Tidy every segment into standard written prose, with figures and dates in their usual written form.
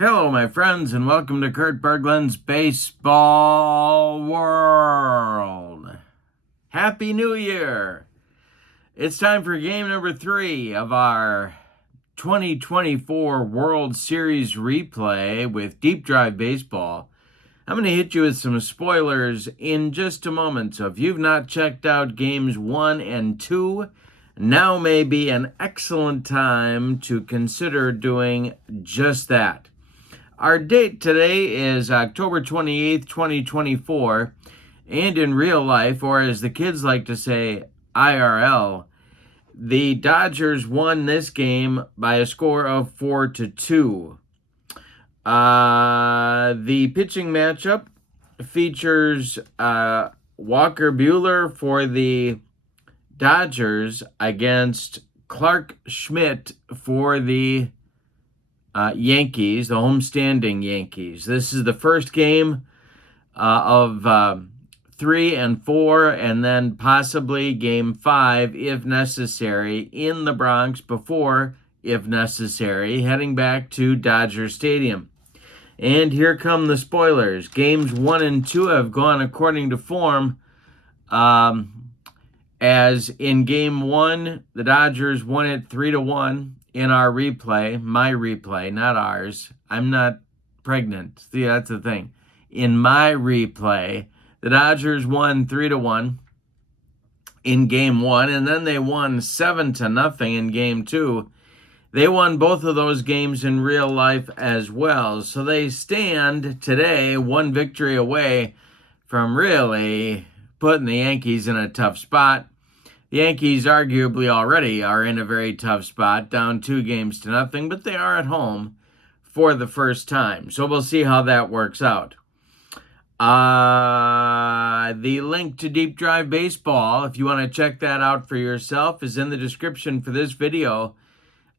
Hello, my friends, and welcome to Kurt Berglund's Baseball World. Happy New Year! It's time for game number 3 of our 2024 World Series replay with Deep Drive Baseball. I'm going to hit you with some spoilers in just a moment, so if you've not checked out games 1 and 2, now may be an excellent time to consider doing just that. Our date today is October 28th, 2024, and in real life, or as the kids like to say, IRL, the Dodgers won this game by a score of 4-2. The pitching matchup features Walker Buehler for the Dodgers against Clark Schmidt for the Yankees, the homestanding Yankees. This is the first game of 3 and 4, and then possibly game 5, if necessary, in the Bronx before, if necessary, heading back to Dodger Stadium. And here come the spoilers. Games 1 and 2 have gone according to form. As in game 1, the Dodgers won it 3-1 in our replay, my replay, not ours. I'm not pregnant. See, that's the thing. In my replay, the Dodgers won 3-1 in game 1, and then they won 7-0 in game 2. They won both of those games in real life as well. So they stand today one victory away from really putting the Yankees in a tough spot. The Yankees arguably already are in a very tough spot, down 2-0, but they are at home for the first time. So we'll see how that works out. The link to Deep Drive Baseball, if you want to check that out for yourself, is in the description for this video,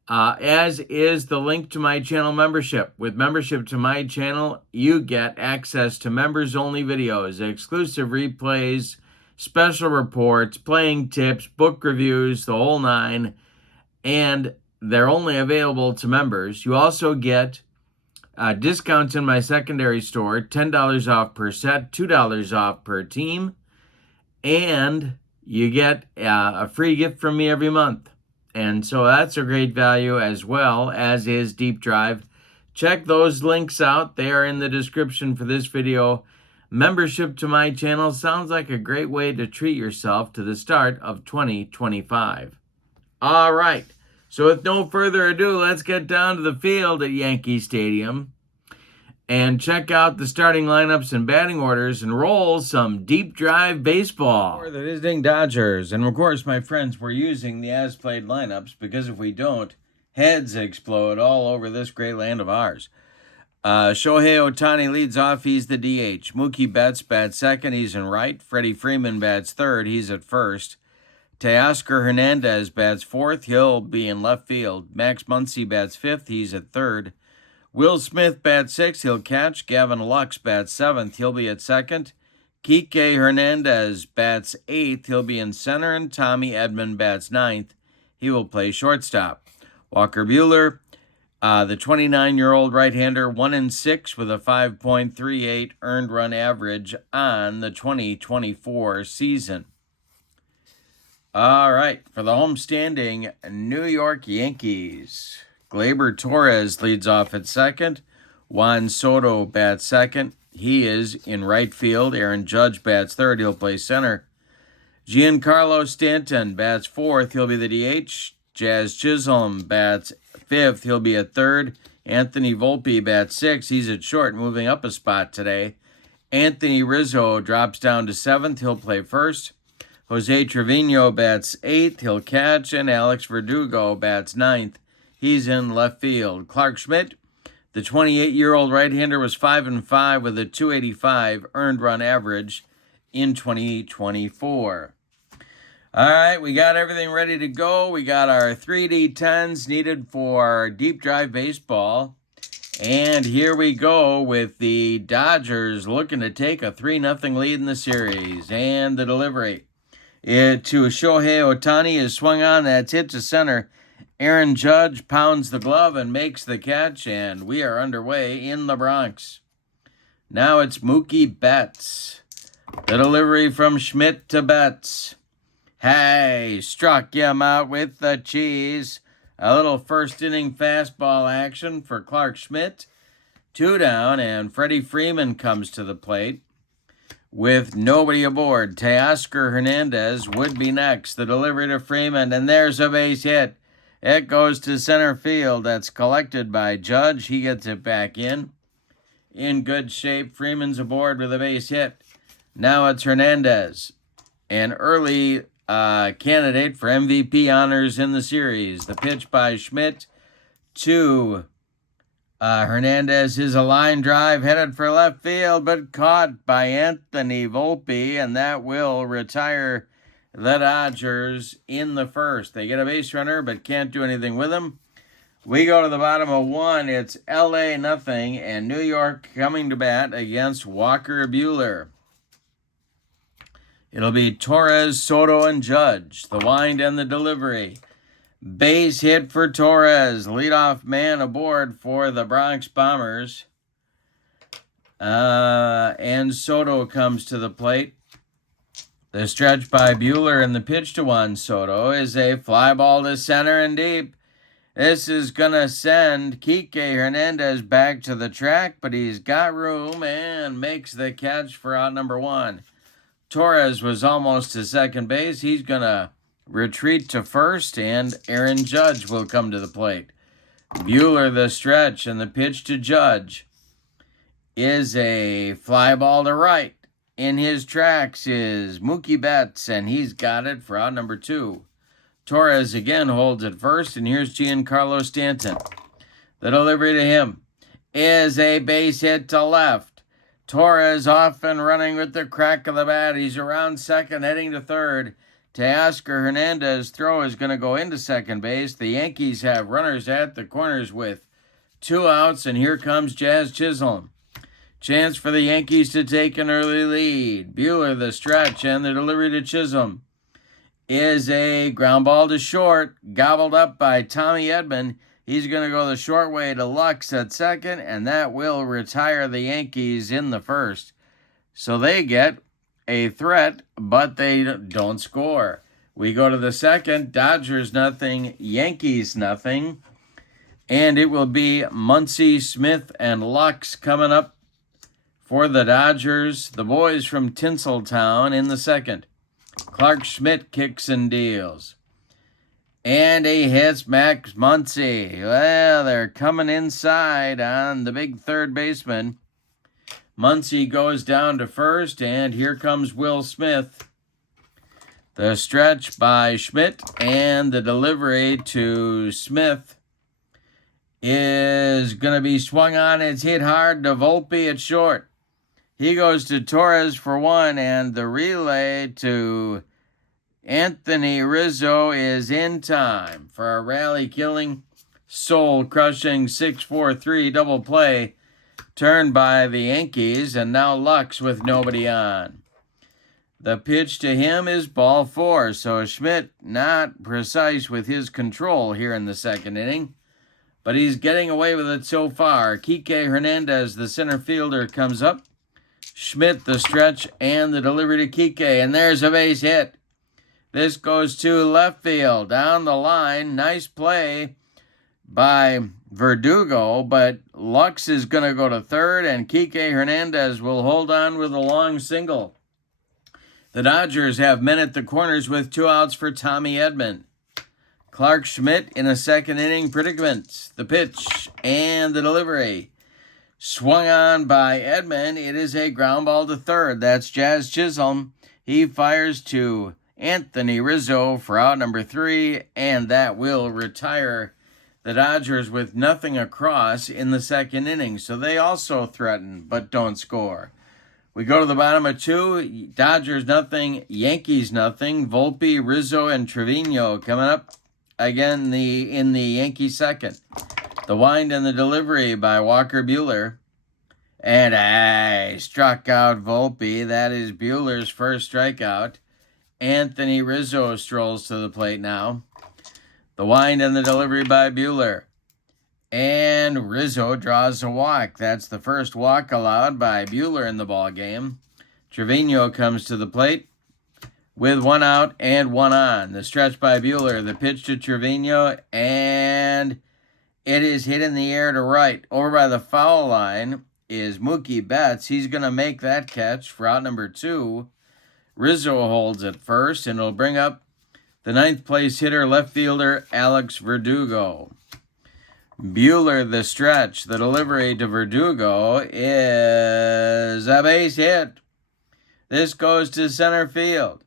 as is the link to my channel membership. With membership to my channel, you get access to members-only videos, exclusive replays, special reports, playing tips, book reviews, the whole nine, and they're only available to members. You also get discounts in my secondary store, $10 off per set, $2 off per team, and you get a free gift from me every month. And so that's a great value, as well as is Deep Drive. Check those links out. They are in the description for this video. Membership to my channel sounds like a great way to treat yourself to the start of 2025. All right, so with no further ado, let's get down to the field at Yankee Stadium and check out the starting lineups and batting orders and roll some Deep Drive Baseball. For the visiting Dodgers, and of course, my friends, we're using the as-played lineups because if we don't, heads explode all over this great land of ours. Shohei Ohtani leads off. He's the DH. Mookie Betts bats second. He's in right. Freddie Freeman bats third. He's at first. Teoscar Hernandez bats fourth. He'll be in left field. Max Muncy bats fifth. He's at third. Will Smith bats sixth. He'll catch. Gavin Lux bats seventh. He'll be at second. Kike Hernandez bats eighth. He'll be in center. And Tommy Edman bats ninth. He will play shortstop. Walker Buehler, the 29-year-old right-hander, 1-6 with a 5.38 earned run average on the 2024 season. All right, for the homestanding New York Yankees, Gleyber Torres leads off at second. Juan Soto bats second. He is in right field. Aaron Judge bats third. He'll play center. Giancarlo Stanton bats fourth. He'll be the DH. Jazz Chisholm bats fifth. He'll be at third. Anthony Volpe bats sixth. He's at short, moving up a spot today. Anthony Rizzo drops down to seventh. He'll play first. Jose Trevino bats eighth. He'll catch. And Alex Verdugo bats ninth. He's in left field. Clark Schmidt, the 28-year-old right-hander, was 5-5 with a 285 earned run average in 2024. All right, we got everything ready to go. We got our 3D10s needed for Deep Drive Baseball. And here we go with the Dodgers looking to take a 3-0 lead in the series. And the delivery to Shohei Ohtani is swung on. That's hit to center. Aaron Judge pounds the glove and makes the catch, and we are underway in the Bronx. Now it's Mookie Betts. The delivery from Schmidt to Betts. Hey, struck him out with the cheese. A little first inning fastball action for Clark Schmidt. 2 down, and Freddie Freeman comes to the plate. With nobody aboard, Teoscar Hernandez would be next. The delivery to Freeman, and there's a base hit. It goes to center field. That's collected by Judge. He gets it back in. In good shape. Freeman's aboard with a base hit. Now it's Hernandez, an early candidate for MVP honors in the series. The pitch by Schmidt to Hernandez is a line drive headed for left field, but caught by Anthony Volpe, and that will retire the Dodgers in the first. They get a base runner, but can't do anything with him. We go to the bottom of 1. It's LA nothing, and New York coming to bat against Walker Buehler. It'll be Torres, Soto, and Judge. The wind and the delivery. Base hit for Torres. Leadoff man aboard for the Bronx Bombers. And Soto comes to the plate. The stretch by Buehler and the pitch to Juan Soto is a fly ball to center and deep. This is going to send Kike Hernandez back to the track, but he's got room and makes the catch for out number 1. Torres was almost to second base. He's going to retreat to first, and Aaron Judge will come to the plate. Buehler the stretch, and the pitch to Judge is a fly ball to right. In his tracks is Mookie Betts, and he's got it for out number 2. Torres again holds at first, and here's Giancarlo Stanton. The delivery to him is a base hit to left. Torres off and running with the crack of the bat. He's around second, heading to third. Teoscar Hernandez throw is going to go into second base. The Yankees have runners at the corners with 2 outs, and here comes Jazz Chisholm. Chance for the Yankees to take an early lead. Buehler the stretch, and the delivery to Chisholm is a ground ball to short, gobbled up by Tommy Edman. He's going to go the short way to Lux at second, and that will retire the Yankees in the first. So they get a threat, but they don't score. We go to the second. Dodgers nothing, Yankees nothing. And it will be Muncy, Smith, and Lux coming up for the Dodgers. The boys from Tinseltown in the second. Clark Schmidt kicks and deals. And he hits Max Muncy. Well, they're coming inside on the big third baseman. Muncy goes down to first, and here comes Will Smith. The stretch by Schmidt, and the delivery to Smith is going to be swung on. It's hit hard to Volpe at short. He goes to Torres for 1, and the relay to Anthony Rizzo is in time for a rally-killing, soul-crushing 6-4-3 double play turned by the Yankees, and now Lux with nobody on. The pitch to him is ball 4, so Schmidt not precise with his control here in the second inning, but he's getting away with it so far. Kike Hernandez, the center fielder, comes up. Schmidt the stretch, and the delivery to Kike, and there's a base hit. This goes to left field, down the line. Nice play by Verdugo, but Lux is going to go to third, and Kike Hernandez will hold on with a long single. The Dodgers have men at the corners with 2 outs for Tommy Edman. Clark Schmidt in a second inning predicament. The pitch and the delivery. Swung on by Edman. It is a ground ball to third. That's Jazz Chisholm. He fires to Anthony Rizzo for out number 3, and that will retire the Dodgers with nothing across in the second inning. So they also threaten, but don't score. We go to the bottom of 2. Dodgers nothing, Yankees nothing. Volpe, Rizzo, and Trevino coming up again in the Yankee second. The wind and the delivery by Walker Buehler. And struck out Volpe. That is Buehler's first strikeout. Anthony Rizzo strolls to the plate now. The wind and the delivery by Buehler. And Rizzo draws a walk. That's the first walk allowed by Buehler in the ball game. Trevino comes to the plate with 1 out and 1 on. The stretch by Buehler, the pitch to Trevino, and it is hit in the air to right. Over by the foul line is Mookie Betts. He's going to make that catch for out number 2. Rizzo holds at first, and it'll bring up the 9th place hitter, left fielder Alex Verdugo. Buehler, the stretch. The delivery to Verdugo is a base hit. This goes to center field.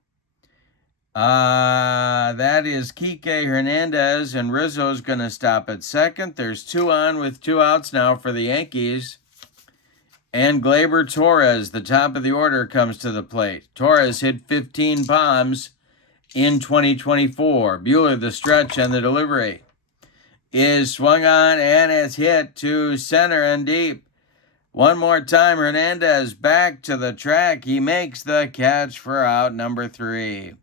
That is Kike Hernandez, and Rizzo's going to stop at second. There's 2 on with 2 outs now for the Yankees. And Gleyber Torres, the top of the order, comes to the plate. Torres hit 15 bombs in 2024. Buehler, the stretch, and the delivery is swung on, and it's hit to center and deep. One more time, Hernandez back to the track. He makes the catch for out number 3.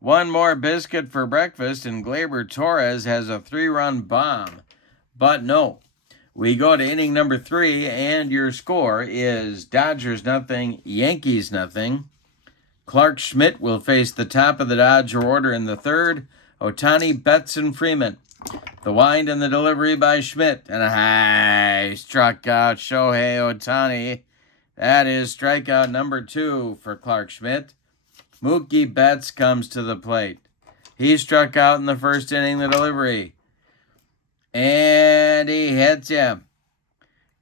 One more biscuit for breakfast, and Gleyber Torres has a 3-run bomb. But no, we go to inning number 3, and your score is Dodgers 0, Yankees 0. Clark Schmidt will face the top of the Dodger order in the 3rd. Ohtani, Betts, and Freeman. The wind and the delivery by Schmidt, and a high struck out Shohei Ohtani. That is strikeout number 2 for Clark Schmidt. Mookie Betts comes to the plate. He struck out in the 1st inning, the delivery. And he hits him.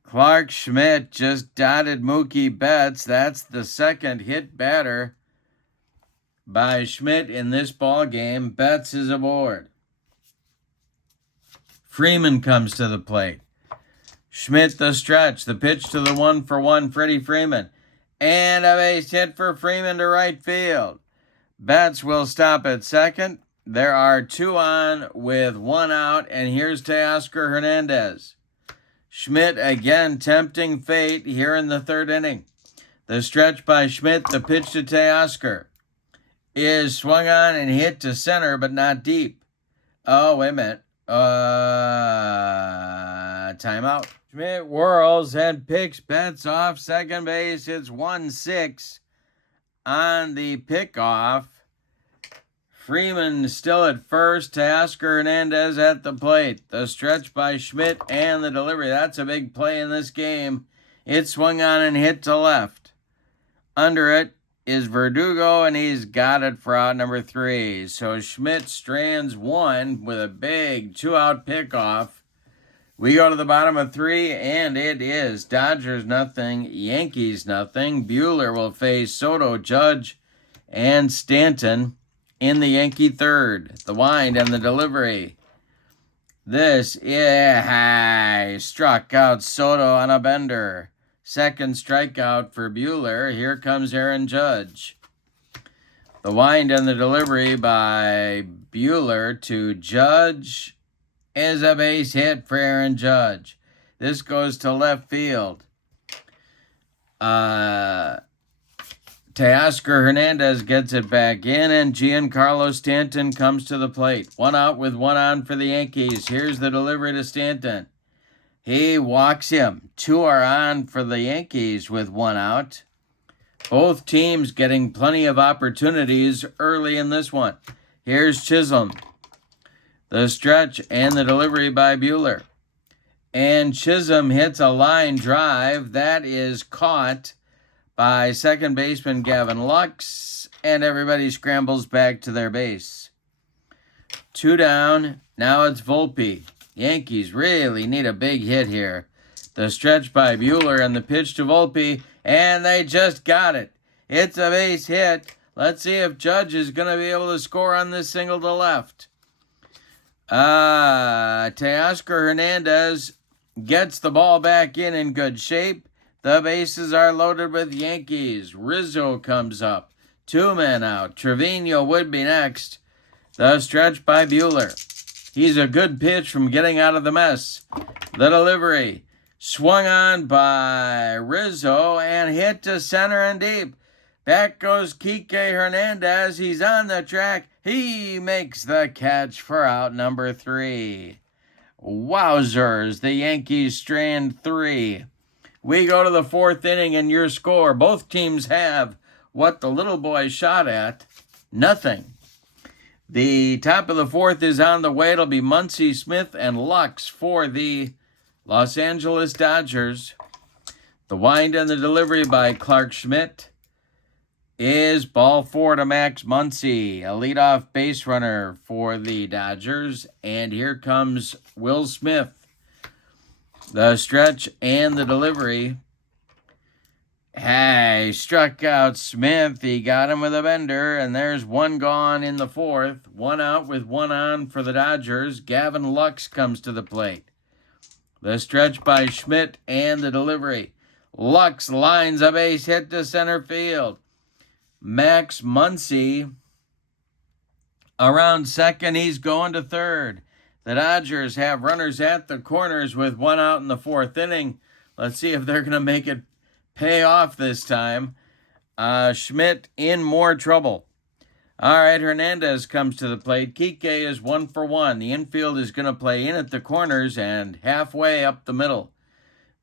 Clark Schmidt just dotted Mookie Betts. That's the 2nd hit batter by Schmidt in this ball game. Betts is aboard. Freeman comes to the plate. Schmidt, the stretch. The pitch to the 1-for-1 Freddie Freeman. And a base hit for Freeman to right field. Betts will stop at second. There are 2 on with 1 out, and here's Teoscar Hernandez. Schmidt again tempting fate here in the 3rd inning. The stretch by Schmidt, the pitch to Teoscar, is swung on and hit to center, but not deep. Oh, wait a minute. Timeout. Schmidt whirls and picks Betts off second base. It's 1-6 on the pickoff. Freeman still at first. Teoscar Hernandez at the plate. The stretch by Schmidt and the delivery. That's a big play in this game. It swung on and hit to left. Under it is Verdugo, and he's got it for out number 3. So Schmidt strands 1 with a big 2-out pickoff. We go to the bottom of 3, and it is Dodgers 0, Yankees 0. Buehler will face Soto, Judge, and Stanton in the Yankee 3rd. The wind and the delivery. This is struck out Soto on a bender. 2nd strikeout for Buehler. Here comes Aaron Judge. The wind and the delivery by Buehler to Judge is a base hit for Aaron Judge. This goes to left field. Teoscar Hernandez gets it back in, and Giancarlo Stanton comes to the plate. 1 out with 1 on for the Yankees. Here's the delivery to Stanton. He walks him. 2 are on for the Yankees with 1 out. Both teams getting plenty of opportunities early in this one. Here's Chisholm. The stretch and the delivery by Buehler. And Chisholm hits a line drive. That is caught by second baseman Gavin Lux. And everybody scrambles back to their base. 2 down. Now it's Volpe. Yankees really need a big hit here. The stretch by Buehler and the pitch to Volpe. And they just got it. It's a base hit. Let's see if Judge is going to be able to score on this single to left. Teoscar Hernandez gets the ball back in good shape. The bases are loaded with Yankees. Rizzo comes up. 2 men out. Trevino would be next. The stretch by Buehler. He's a good pitch from getting out of the mess. The delivery swung on by Rizzo and hit to center and deep. Back goes Kike Hernandez. He's on the track. He makes the catch for out number 3. Wowzers, the Yankees strand 3. We go to the 4th inning, and your score. Both teams have what the little boy shot at. Nothing. The top of the 4th is on the way. It'll be Muncy, Smith, and Lux for the Los Angeles Dodgers. The wind and the delivery by Clark Schmidt is ball 4 to Max Muncy, a leadoff base runner for the Dodgers. And here comes Will Smith. The stretch and the delivery. Hey, struck out Smith. He got him with a bender, and there's one gone in the 4th. One out with one on for the Dodgers. Gavin Lux comes to the plate. The stretch by Schmidt and the delivery. Lux lines a base hit to center field. Max Muncy around second. He's going to third. The Dodgers have runners at the corners with one out in the 4th inning. Let's see if they're going to make it pay off this time. Schmidt in more trouble. All right, Hernandez comes to the plate. Kike is 1 for 1. The infield is going to play in at the corners and halfway up the middle.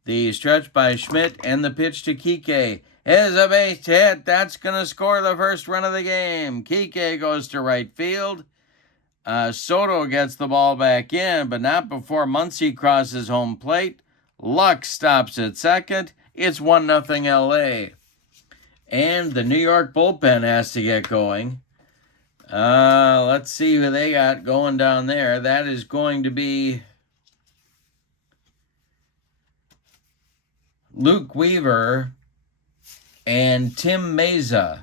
The stretch by Schmidt and the pitch to Kike is a base hit. That's going to score the first run of the game. Kike goes to right field. Soto gets the ball back in, but not before Muncy crosses home plate. Lux stops at second. It's 1-0 LA. And the New York bullpen has to get going. Let's see who they got going down there. That is going to be Luke Weaver and Tim Meza.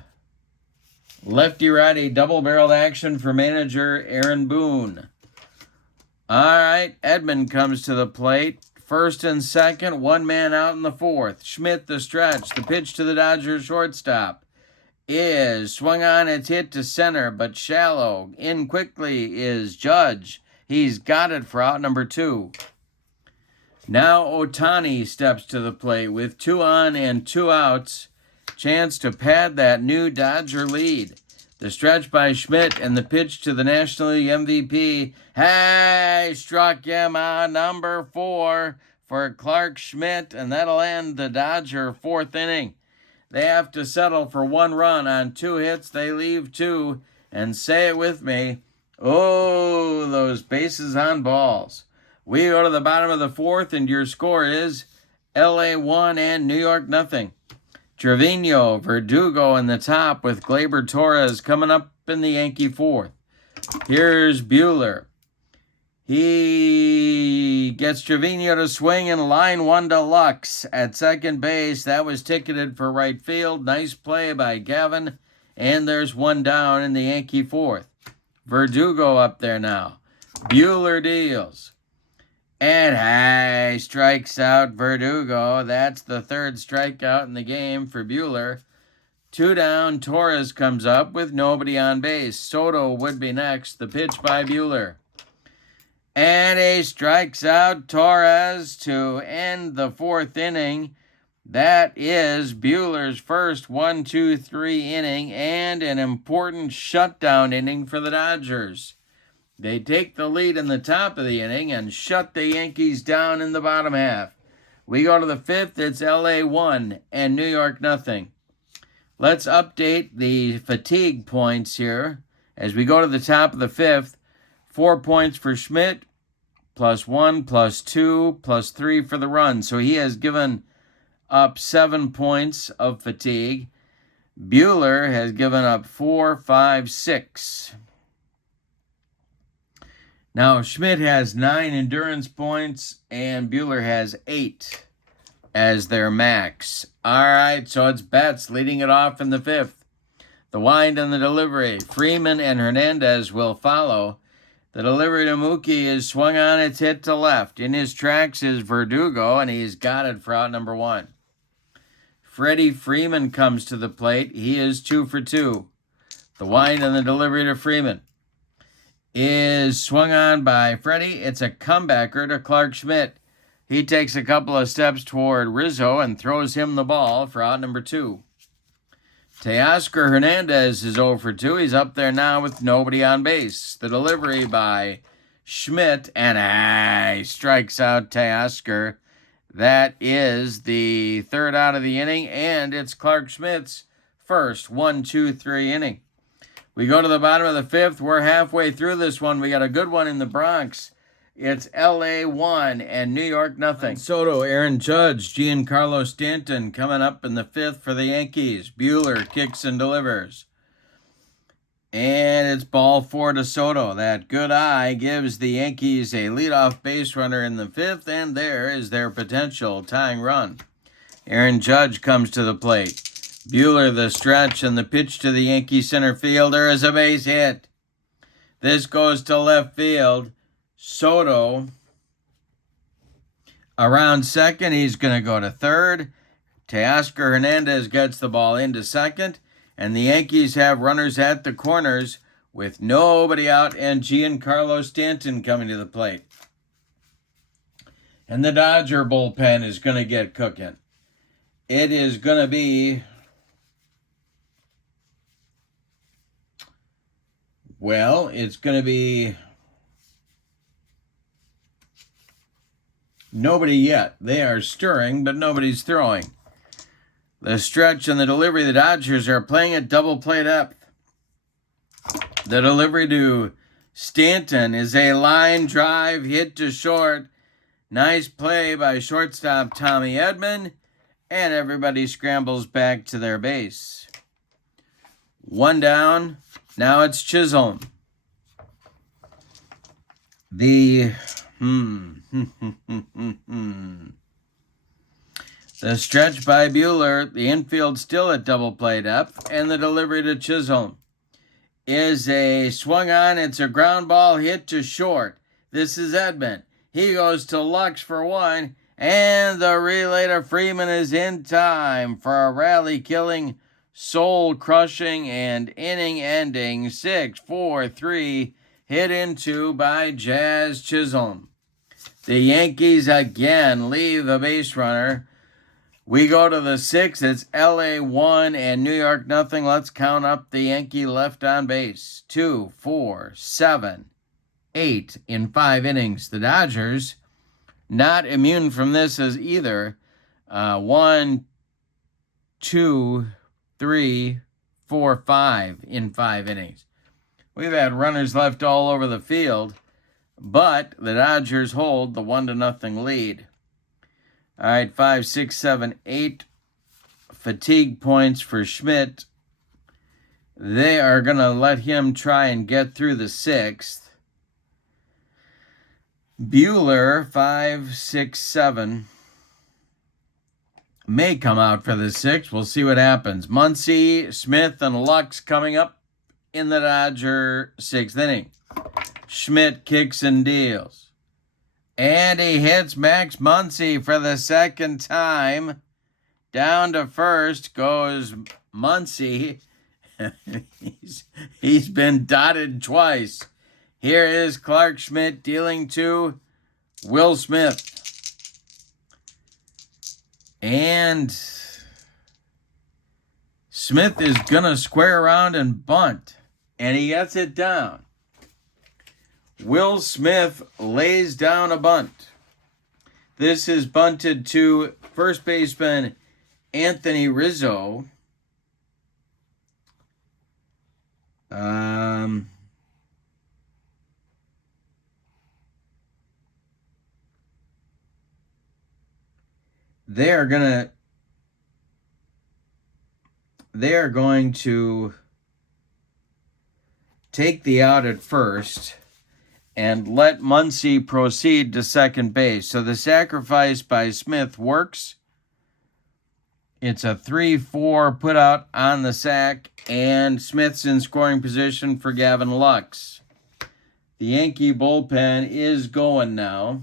Lefty-righty double-barreled action for manager Aaron Boone. All right, Edmund comes to the plate. First and second, one man out in the 4th. Schmidt the stretch. The pitch to the Dodgers shortstop is swung on. It's hit to center, but shallow. In quickly is Judge. He's got it for out number 2. Now Ohtani steps to the plate with 2 on and 2 outs. Chance to pad that new Dodger lead. The stretch by Schmidt and the pitch to the National League MVP. Hey, struck him on number 4 for Clark Schmidt, and that'll end the Dodger 4th inning. They have to settle for 1 run on 2 hits. They leave 2, and say it with me. Oh, those bases on balls. We go to the bottom of the 4th, and your score is LA 1 and New York 0. Trevino, Verdugo in the top with Gleyber Torres coming up in the Yankee 4th. Here's Buehler. He gets Trevino to swing and line 1 to Lux at second base. That was ticketed for right field. Nice play by Gavin. And there's 1 down in the Yankee 4th. Verdugo up there now. Buehler deals. And strikes out Verdugo. That's the 3rd strikeout in the game for Buehler. 2 down, Torres comes up with nobody on base. Soto would be next. The pitch by Buehler. And he strikes out Torres to end the 4th inning. That is Buehler's first 1-2-3 inning and an important shutdown inning for the Dodgers. They take the lead in the top of the inning and shut the Yankees down in the bottom half. We go to the 5th. It's LA 1 and New York 0. Let's update the fatigue points here. As we go to the top of the 5th, 4 points for Schmidt, +1, +2, +3 for the run. So he has given up 7 points of fatigue. Buehler has given up 4, 5, 6. Now, Schmidt has 9 endurance points, and Buehler has 8 as their max. All right, so it's Betts leading it off in the 5th. The wind and the delivery. Freeman and Hernandez will follow. The delivery to Mookie is swung on. It's hit to left. In his tracks is Verdugo, and he's got it for out number 1. Freddie Freeman comes to the plate. He is 2 for 2. The wind and the delivery to Freeman is swung on by Freddie. It's a comebacker to Clark Schmidt. He takes a couple of steps toward Rizzo and throws him the ball for out number 2. Teoscar Hernandez is 0 for 2. He's up there now with nobody on base. The delivery by Schmidt, and he strikes out Teoscar. That is the third out of the inning, and it's Clark Schmidt's first 1-2-3 inning. We go to the bottom of the fifth. We're halfway through this one. We got a good one in the Bronx. It's LA 1 and New York nothing. Soto, Aaron Judge, Giancarlo Stanton coming up in the fifth for the Yankees. Buehler kicks and delivers. And it's ball 4 to Soto. That good eye gives the Yankees a leadoff base runner in the fifth, and there is their potential tying run. Aaron Judge comes to the plate. Buehler the stretch, and the pitch to the Yankee center fielder is a base hit. This goes to left field. Soto around second. He's going to go to third. Teoscar Hernandez gets the ball into second. And the Yankees have runners at the corners with nobody out and Giancarlo Stanton coming to the plate. And the Dodger bullpen is going to get cooking. It is going to be, well, it's going to be nobody yet. They are stirring, but nobody's throwing. The stretch and the delivery, the Dodgers are playing at double play depth. The delivery to Stanton is a line drive hit to short. Nice play by shortstop Tommy Edman, and everybody scrambles back to their base. One down. Now it's Chisholm. The stretch by Buehler, the infield still at double play depth, and the delivery to Chisholm is a swung on. It's a ground ball hit to short. This is Edman. He goes to Lux for one, and the relay to Freeman is in time for a rally-killing, soul-crushing, and inning-ending 6-4-3 hit into by Jazz Chisholm. The Yankees again leave the base runner. We go to the sixth. It's LA 1 and New York nothing. Let's count up the Yankee left on base. 2, 4, 7, 8 in 5 innings. The Dodgers not immune from this as either. 1, 2, 3, 4, 5 in 5 innings. We've had runners left all over the field, but the Dodgers hold the 1-0 lead. All right, 5, 6, 7, 8 fatigue points for Schmidt. They are going to let him try and get through the sixth. Buehler, 5, 6, 7, may come out for the sixth. We'll see what happens. Muncy, Smith, and Lux coming up in the Dodger sixth inning. Schmidt kicks and deals. And he hits Max Muncy for the second time. Down to first goes Muncy. He's been dotted twice. Here is Clark Schmidt dealing to Will Smith. And Smith is going to square around and bunt. And he gets it down. Will Smith lays down a bunt. This is bunted to first baseman Anthony Rizzo. They are going to take the out at first and let Muncy proceed to second base. So the sacrifice by Smith works. It's a 3-4 put out on the sack, and Smith's in scoring position for Gavin Lux. The Yankee bullpen is going now.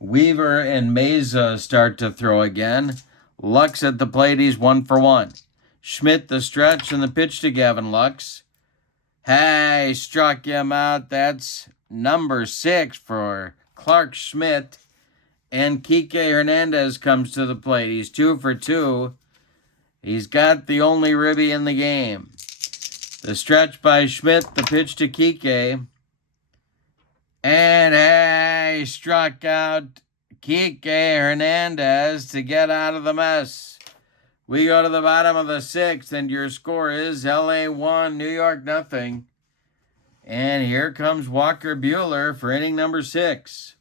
Weaver and Meza start to throw again. Lux at the plate, he's 1 for 1. Schmidt the stretch and the pitch to Gavin Lux. Hey, struck him out. That's number 6 for Clark Schmidt. And Kike Hernandez comes to the plate. He's 2 for 2. He's got the only ribby in the game. The stretch by Schmidt, the pitch to Kike. And he struck out Kike Hernandez to get out of the mess. We go to the bottom of the 6th, and your score is LA 1, New York nothing. And here comes Walker Buehler for inning number 6.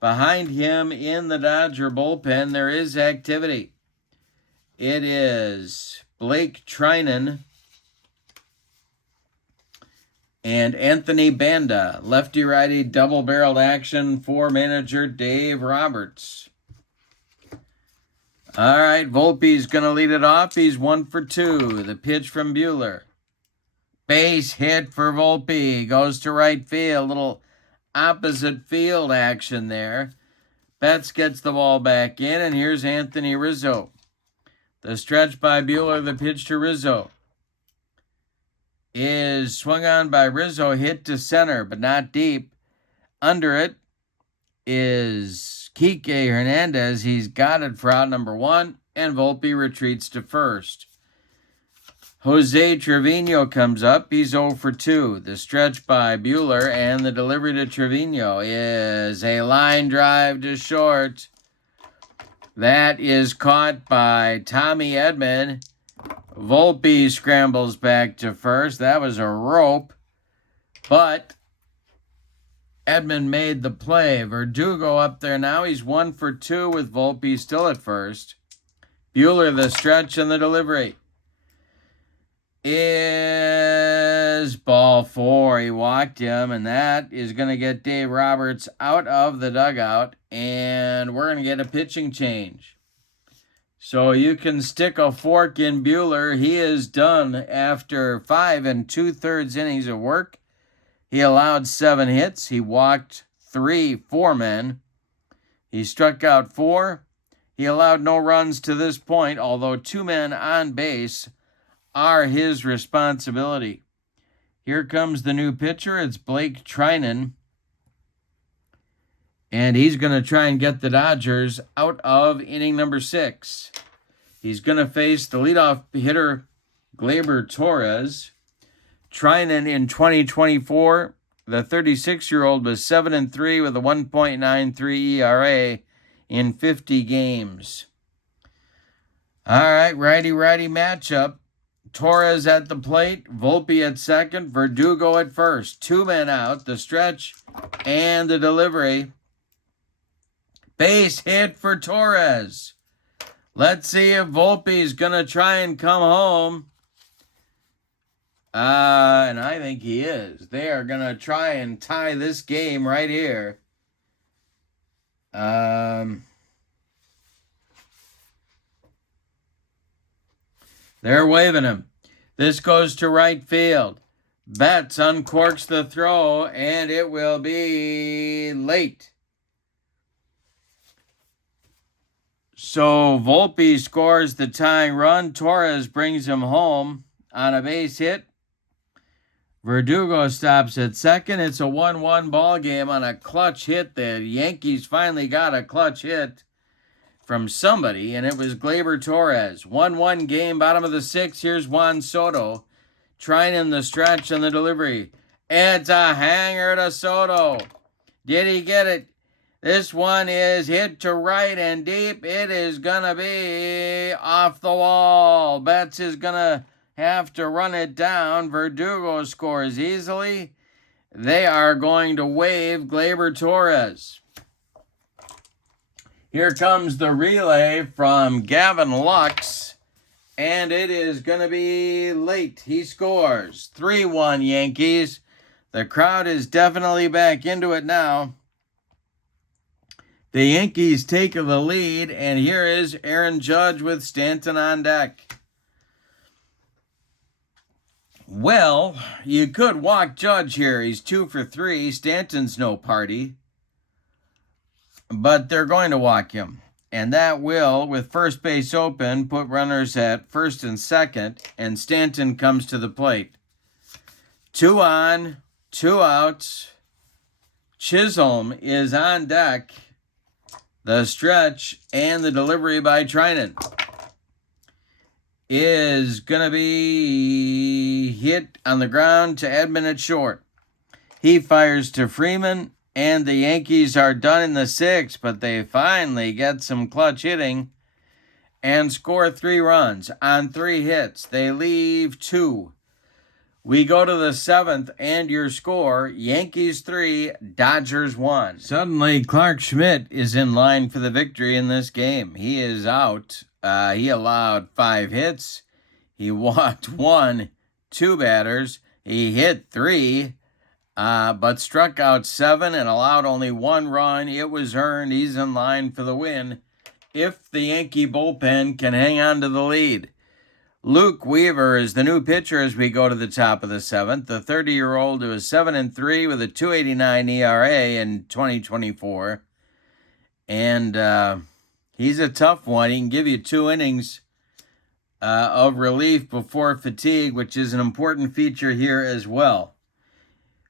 Behind him in the Dodger bullpen, there is activity. It is Blake Trinan and Anthony Banda. Lefty-righty double-barreled action for manager Dave Roberts. All right, Volpe's going to lead it off. He's 1 for 2. The pitch from Buehler. Base hit for Volpe. Goes to right field. Little opposite field action there. Betts gets the ball back in, and here's Anthony Rizzo. The stretch by Buehler, the pitch to Rizzo, is swung on by Rizzo, hit to center, but not deep. Under it is Kike Hernandez. He's got it for out number 1, and Volpe retreats to first. Jose Trevino comes up. He's 0 for 2. The stretch by Buehler, and the delivery to Trevino is a line drive to short. That is caught by Tommy Edman. Volpe scrambles back to first. That was a rope, but Edman made the play. Verdugo up there now. He's 1 for 2 with Volpe still at first. Buehler, the stretch and the delivery, is ball 4. He walked him, and that is going to get Dave Roberts out of the dugout, and we're going to get a pitching change. So you can stick a fork in Buehler. He is done after 5 2/3 innings of work. He allowed 7 hits. He walked 4 men. He struck out 4. He allowed no runs to this point, although 2 men on base are his responsibility. Here comes the new pitcher. It's Blake Trinan. And he's going to try and get the Dodgers out of inning number 6. He's going to face the leadoff hitter, Gleyber Torres. Trinan in 2024, the 36-year-old was 7-3 with a 1.93 ERA in 50 games. All right, righty-righty matchup. Torres at the plate, Volpe at second, Verdugo at first. 2 men out, the stretch and the delivery. Base hit for Torres. Let's see if Volpe's going to try and come home. And I think he is. They are going to try and tie this game right here. They're waving him. This goes to right field. Betts uncorks the throw, and it will be late. So Volpe scores the tying run. Torres brings him home on a base hit. Verdugo stops at second. It's a 1-1 ball game on a clutch hit. The Yankees finally got a clutch hit from somebody, and it was Gleyber Torres. 1-1 game, bottom of the 6th. Here's Juan Soto trying in the stretch and the delivery. It's a hanger to Soto. Did he get it? This one is hit to right and deep. It is going to be off the wall. Betts is going to have to run it down. Verdugo scores easily. They are going to wave Gleyber Torres. Here comes the relay from Gavin Lux, and it is going to be late. He scores. 3-1 Yankees. The crowd is definitely back into it now. The Yankees take the lead, and here is Aaron Judge with Stanton on deck. Well, you could walk Judge here. He's 2 for 3. Stanton's no party. But they're going to walk him. And that will, with first base open, put runners at first and second, and Stanton comes to the plate. 2 on, 2 outs. Chisholm is on deck. The stretch and the delivery by Trinan. is going to be hit on the ground to Edman at short. He fires to Freeman, and the Yankees are done in the sixth, but they finally get some clutch hitting and score 3 runs on 3 hits. They leave 2. We go to the 7th, and your score, Yankees 3, Dodgers 1. Suddenly, Clark Schmidt is in line for the victory in this game. He is out. He allowed 5 hits. He walked 1, 2 batters. He hit 3, but struck out 7 and allowed only 1 run. It was earned. He's in line for the win if the Yankee bullpen can hang on to the lead. Luke Weaver is the new pitcher as we go to the top of the 7th. The 30-year-old who is 7-3 with a 2.89 ERA in 2024. And he's a tough one. He can give you 2 innings of relief before fatigue, which is an important feature here as well.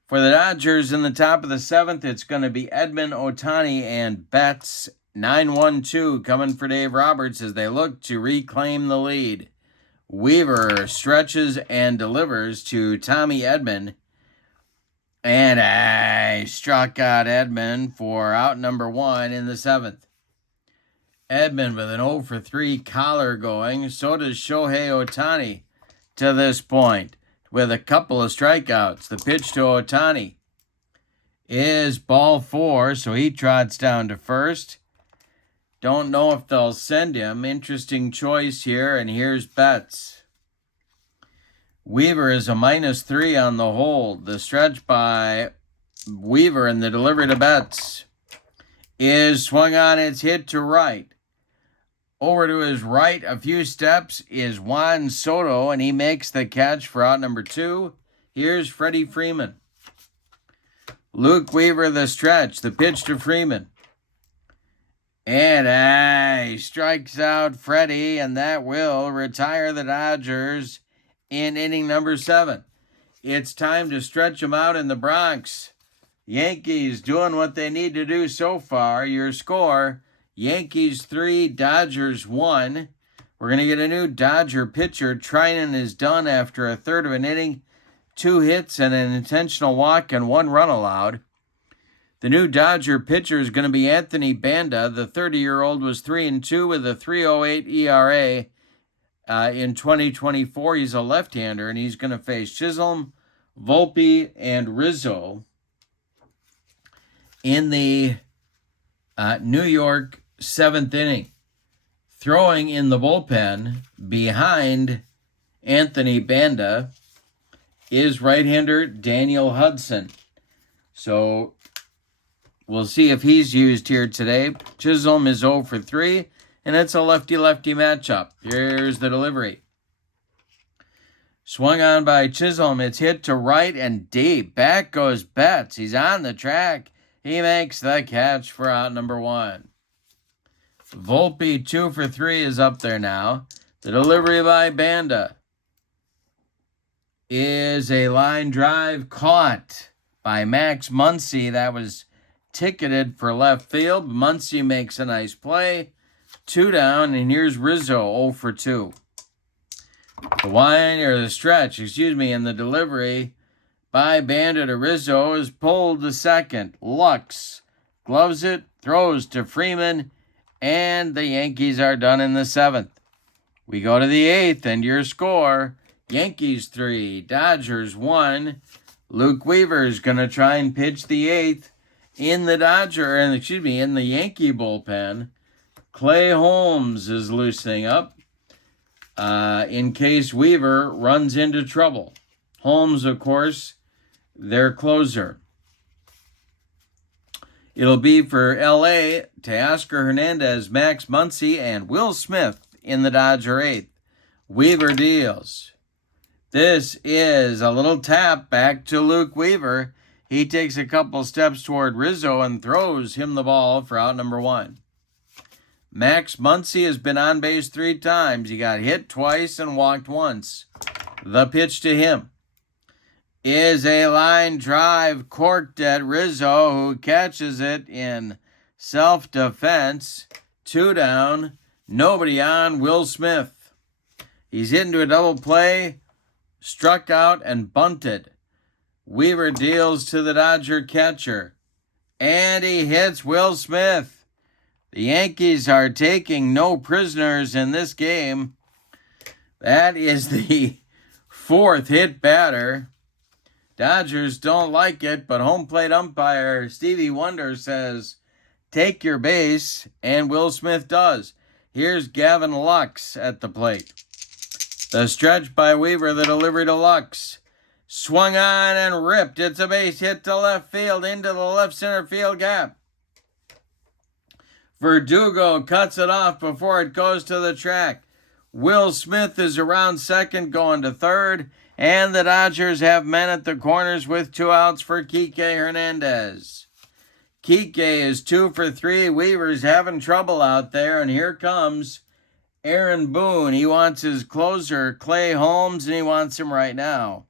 For the Dodgers in the top of the 7th, it's going to be Edman, Ohtani, and Betts. 9-1-2 coming for Dave Roberts as they look to reclaim the lead. Weaver stretches and delivers to Tommy Edman. And I struck out Edman for out number 1 in the 7th. Edman with an 0-for-3 collar going. So does Shohei Ohtani to this point with a couple of strikeouts. The pitch to Ohtani is ball 4, so he trots down to first. Don't know if they'll send him. Interesting choice here, and here's Betts. Weaver is a -3 on the hold. The stretch by Weaver and the delivery to Betts is swung on. It's hit to right. Over to his right, a few steps, is Juan Soto, and he makes the catch for out number 2. Here's Freddie Freeman. Luke Weaver, the stretch, the pitch to Freeman. And he strikes out Freddie, and that will retire the Dodgers in inning number 7. It's time to stretch them out in the Bronx. Yankees doing what they need to do so far. Your score, Yankees 3, Dodgers 1. We're going to get a new Dodger pitcher. Trinan is done after a third of an inning. 2 hits and an intentional walk and 1 run allowed. The new Dodger pitcher is going to be Anthony Banda. The 30-year-old was 3-2 with a 3.08 ERA in 2024. He's a left-hander, and he's going to face Chisholm, Volpe, and Rizzo in the New York 7th inning. Throwing in the bullpen behind Anthony Banda is right-hander Daniel Hudson. So we'll see if he's used here today. Chisholm is 0-for-3, and it's a lefty-lefty matchup. Here's the delivery. Swung on by Chisholm. It's hit to right and deep. Back goes Betts. He's on the track. He makes the catch for out number 1. Volpe, 2-for-3, is up there now. The delivery by Banda is a line drive caught by Max Muncy. That was ticketed for left field. Muncy makes a nice play. 2 down, and here's Rizzo, 0-for-2. The stretch, and the delivery by Banda to Rizzo is pulled to second. Lux gloves it, throws to Freeman, and the Yankees are done in the 7th. We go to the 8th, and your score, Yankees 3, Dodgers 1. Luke Weaver is going to try and pitch the 8th in the in the Yankee bullpen. Clay Holmes is loosening up in case Weaver runs into trouble. Holmes, of course, their closer. It'll be for L.A. Teoscar Hernandez, Max Muncy, and Will Smith in the Dodger 8th. Weaver deals. This is a little tap back to Luke Weaver. He takes a couple steps toward Rizzo and throws him the ball for out number 1. Max Muncy has been on base 3 times. He got hit twice and walked once. The pitch to him is a line drive corked at Rizzo, who catches it in self-defense. 2 down, nobody on. Will Smith He's hit into a double play, struck out, and bunted. Weaver deals to the Dodger catcher, and he hits Will Smith. The Yankees are taking no prisoners in this game. That is the fourth hit batter. Dodgers don't like it, but home plate umpire Stevie Wonder says, take your base, and Will Smith does. Here's Gavin Lux at the plate. The stretch by Weaver, the delivery to Lux. Swung on and ripped. It's a base hit to left field into the left center field gap. Verdugo cuts it off before it goes to the track. Will Smith is around second, going to third, and the Dodgers have men at the corners with 2 outs for Kike Hernandez. Kike is 2 for 3. Weaver's having trouble out there, and here comes Aaron Boone. He wants his closer, Clay Holmes, and he wants him right now.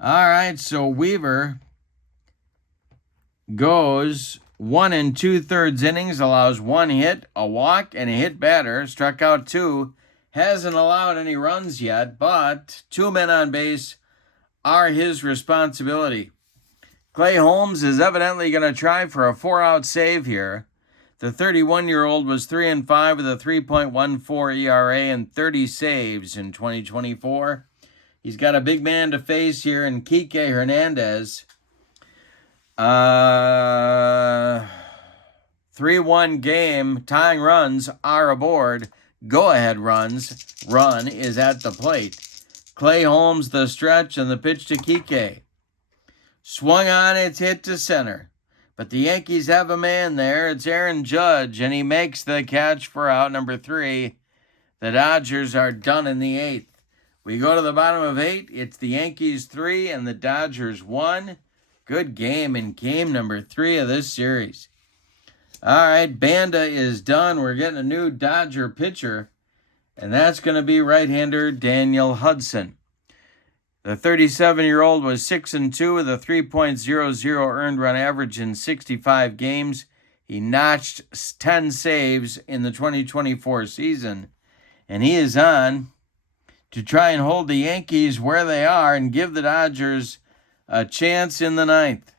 All right, so Weaver goes 1 2/3 innings, allows 1 hit, a walk, and a hit batter. Struck out 2. Hasn't allowed any runs yet, but 2 men on base are his responsibility. Clay Holmes is evidently going to try for a 4-out save here. The 31-year-old was 3-5 with a 3.14 ERA and 30 saves in 2024. He's got a big man to face here in Kike Hernandez. 3-1 game. Tying runs are aboard. Go-ahead runs. Run is at the plate. Clay Holmes the stretch and the pitch to Kike. Swung on, it's hit to center. But the Yankees have a man there. It's Aaron Judge, and he makes the catch for out number 3. The Dodgers are done in the 8th. We go to the bottom of 8. It's the Yankees 3 and the Dodgers 1. Good game in game number 3 of this series. All right, Banda is done. We're getting a new Dodger pitcher, and that's going to be right-hander Daniel Hudson. The 37-year-old was 6-2 with a 3.00 earned run average in 65 games. He notched 10 saves in the 2024 season, and he is on to try and hold the Yankees where they are and give the Dodgers a chance in the 9th.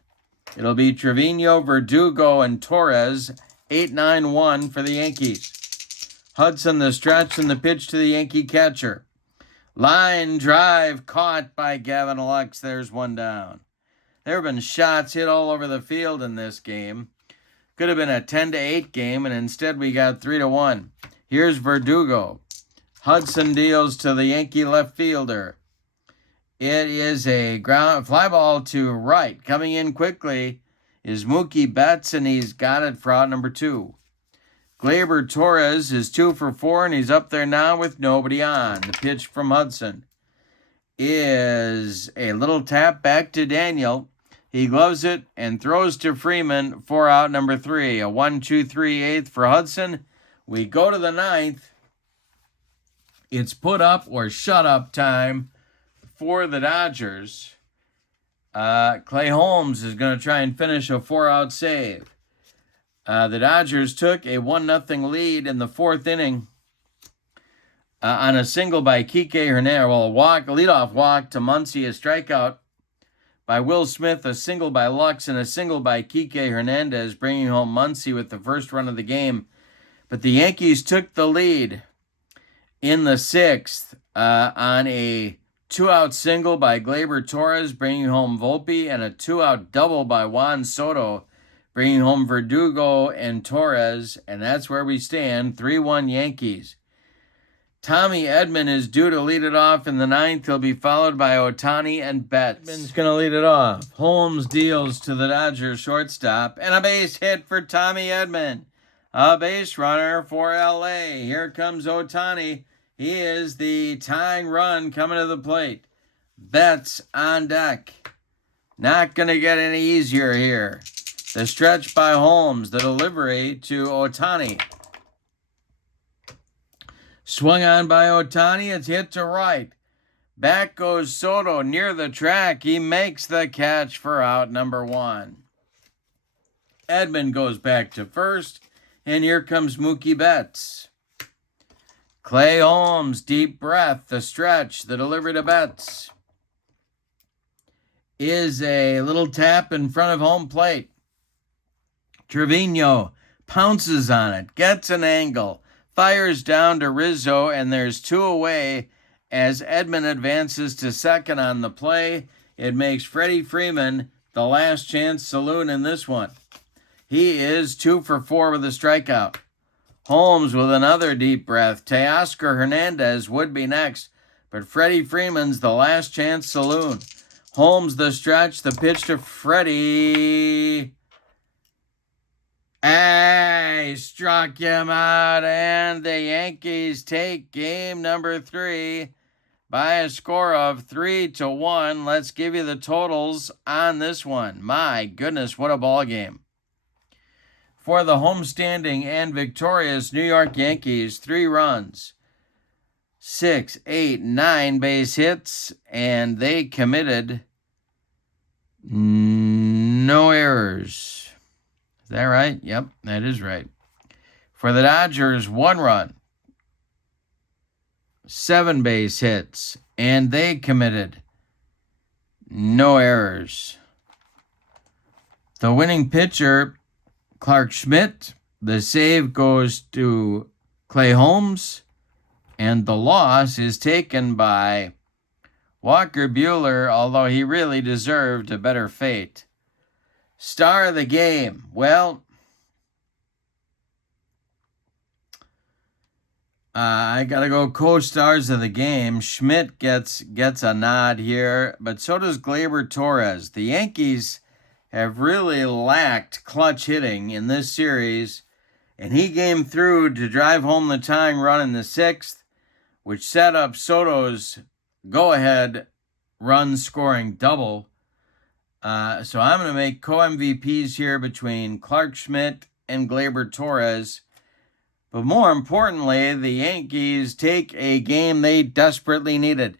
It'll be Trevino, Verdugo, and Torres, 8-9-1 for the Yankees. Hudson the stretch and the pitch to the Yankee catcher. Line drive caught by Gavin Lux. There's 1 down. There have been shots hit all over the field in this game. Could have been a 10-8 game, and instead we got 3-1. Here's Verdugo. Hudson deals to the Yankee left fielder. It is a ground fly ball to right. Coming in quickly is Mookie Betts, and he's got it for out number 2. Gleyber Torres is 2 for 4, and he's up there now with nobody on. The pitch from Hudson is a little tap back to Daniel. He gloves it and throws to Freeman for out number 3. A 1-2-3-8 for Hudson. We go to the 9th. It's put up or shut up time for the Dodgers. Clay Holmes is going to try and finish a 4-out save. The Dodgers took a 1-0 lead in the 4th inning on a single by Kike Hernandez. Well, a leadoff walk to Muncy, a strikeout by Will Smith, a single by Lux, and a single by Kike Hernandez, bringing home Muncy with the first run of the game. But the Yankees took the lead in the 6th on a 2-out single by Gleyber Torres, bringing home Volpe, and a 2-out double by Juan Soto, bringing home Verdugo and Torres, and that's where we stand, 3-1 Yankees. Tommy Edman is due to lead it off in the 9th. He'll be followed by Ohtani and Betts. Edman's going to lead it off. Holmes deals to the Dodgers shortstop, and a base hit for Tommy Edman. A base runner for L.A. Here comes Ohtani. He is the tying run coming to the plate. Betts on deck. Not going to get any easier here. The stretch by Holmes. The delivery to Ohtani. Swung on by Ohtani. It's hit to right. Back goes Soto near the track. He makes the catch for out number 1. Edman goes back to first. And here comes Mookie Betts. Clay Holmes, deep breath, the stretch, the delivery to Betts. Is a little tap in front of home plate. Trevino pounces on it, gets an angle, fires down to Rizzo, and there's 2 away as Edman advances to second on the play. It makes Freddie Freeman the last chance saloon in this one. He is 2 for 4 with a strikeout. Holmes with another deep breath. Teoscar Hernandez would be next, but Freddie Freeman's the last chance saloon. Holmes the stretch, the pitch to Freddie. He struck him out, and the Yankees take game number 3 by a score of 3-1. Let's give you the totals on this one. My goodness, what a ball game. For the homestanding and victorious New York Yankees, 3 runs, 6, 8, 9 base hits, and they committed no errors. Is that right? Yep, that is right. For the Dodgers, 1 run, 7 base hits, and they committed no errors. The winning pitcher, Clark Schmidt, the save goes to Clay Holmes, and the loss is taken by Walker Buehler, although he really deserved a better fate. Star of the game. Well, I got to go co-stars of the game. Schmidt gets a nod here, but so does Gleyber Torres. The Yankees have really lacked clutch hitting in this series, and he came through to drive home the tying run in the 6th, which set up Soto's go-ahead run-scoring double. So I'm going to make co-MVPs here between Clark Schmidt and Gleyber Torres. But more importantly, the Yankees take a game they desperately needed.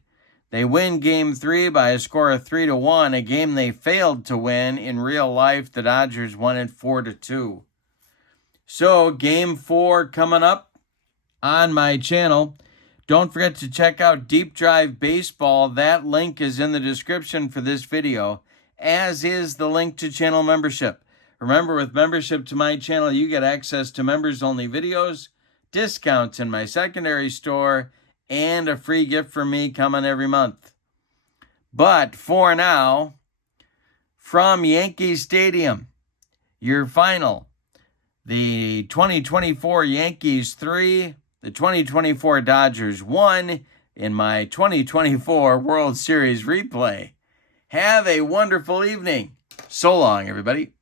They win Game 3 by a score of 3-1, a game they failed to win in real life. The Dodgers won it 4-2. So, Game 4 coming up on my channel. Don't forget to check out Deep Drive Baseball. That link is in the description for this video, as is the link to channel membership. Remember, with membership to my channel, you get access to members-only videos, discounts in my secondary store, and a free gift from me coming every month. But for now, from Yankee Stadium, your final, the 2024 Yankees 3, the 2024 Dodgers 1 in my 2024 World Series replay. Have a wonderful evening. So long, everybody.